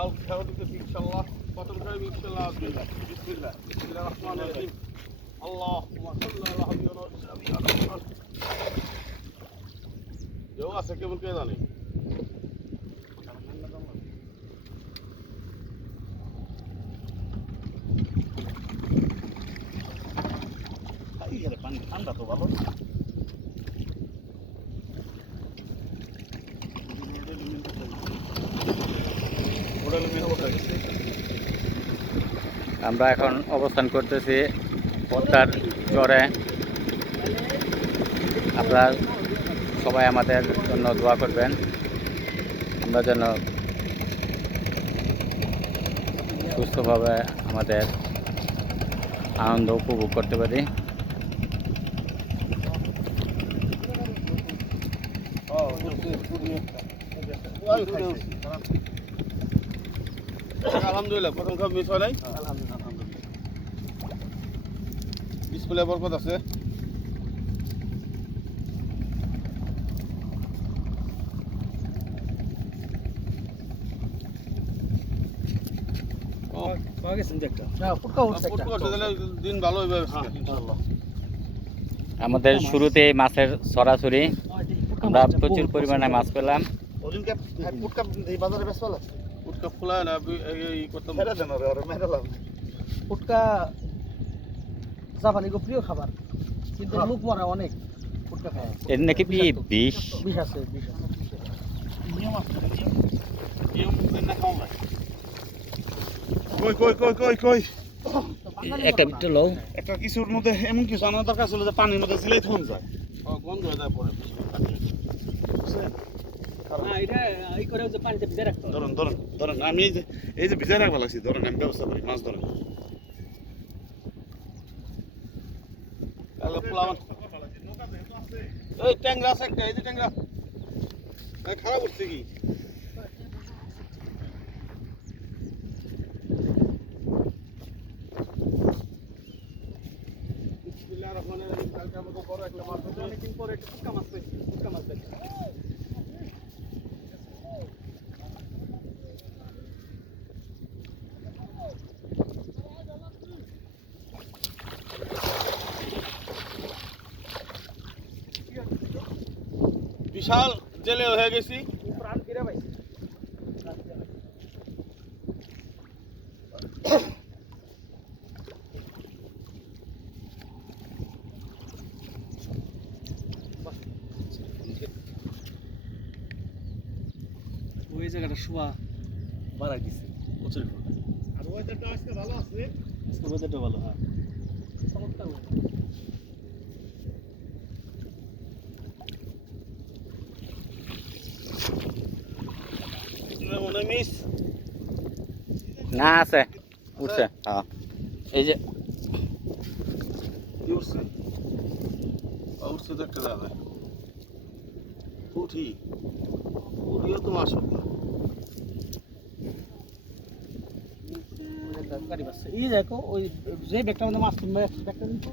জাল খেয়াল দিতেছি ইনশাআল্লাহ। প্রথম খাই ইনশাআল্লাহ আসবে। বিসমিল্লাহ বিসমিল্লাহির রহমানির রহিম। আল্লাহুম্মা সাল্লি আলা হাবিবিনা মুহাম্মদ। কেউ আছে কেমন কে জানে? পানি ঠান্ডা তো ভালো। আমরা এখন অবস্থান করতেছি পদ্মার চরে। আপনারা সবাই আমাদের জন্য দোয়া করবেন, আমরা যেন সুস্থভাবে আমাদের আনন্দ উপভোগ করতে পারি। আলহামদুলিল্লাহ প্রথম খাওয়া মিস হয় নাই। বিসমিল্লাহ বরকত আছে। দিন ভালো হইবে ইনশাআল্লাহ। আমাদের শুরুতে মাছের ছড়াছড়ি, আমরা প্রচুর পরিমাণে মাছ পেলাম। উটকা ফুলায় না এই করতাম। ফুটকা জাপানি প্রিয় খাবার, কিন্তু লোক মরা অনেক ফুটকা খায়। এর নাকি বিষ বিষ আছে, বিষ আছে। কই কই কই কই কই একটা বিট্টু লও। একটা কিছুর মধ্যে এমন কিছু আনার দরকার ছিল যে পানির মধ্যে ছিলেই থন যায়। গন্ধ হয়ে যায় পরে। না এটা এই করে যে পানিতে ভিজে রাখতে হবে। ধরুন ধরুন ধরুন, আমি এই যে ভিজায় রাখবা লাগছি, ধরেন আমি ব্যবস্থা করি, মাছ ধরেন। এই ট্যাংরা আছে একটা, এই যে ট্যাংরা খারাপ হচ্ছে কি? বিসমিল্লাহির রহমানির রহিম। কালকে আমাকে বড় একটা মাছ হয়েছে, অনেকদিন পরে একটা ফুটকা মাছ পেয়েছি। ফুটকা মাছ দেখি বিশাল জেলে হয়ে গেছি। প্রাণ ফিরে পাইছি। ওই জায়গাটা শোয়া বাড়াই দিছে প্রচুর। আর ওয়েদারটা আজকে ভালো আছে। আজকে ওয়েদারটা ভালো, হ্যাঁ চমৎকার weather। মনে মিস না আছে, উঠছে। হ্যাঁ এই যে কি উঠছে? উঠছে তো একটা জায়গায়। উঠিও তো মাছ হোক না। গাড়ি বাসছে এই দেখো, ওই যে ব্যাগটার মধ্যে মাছ তুলবে, ব্যাগটা দিন তো।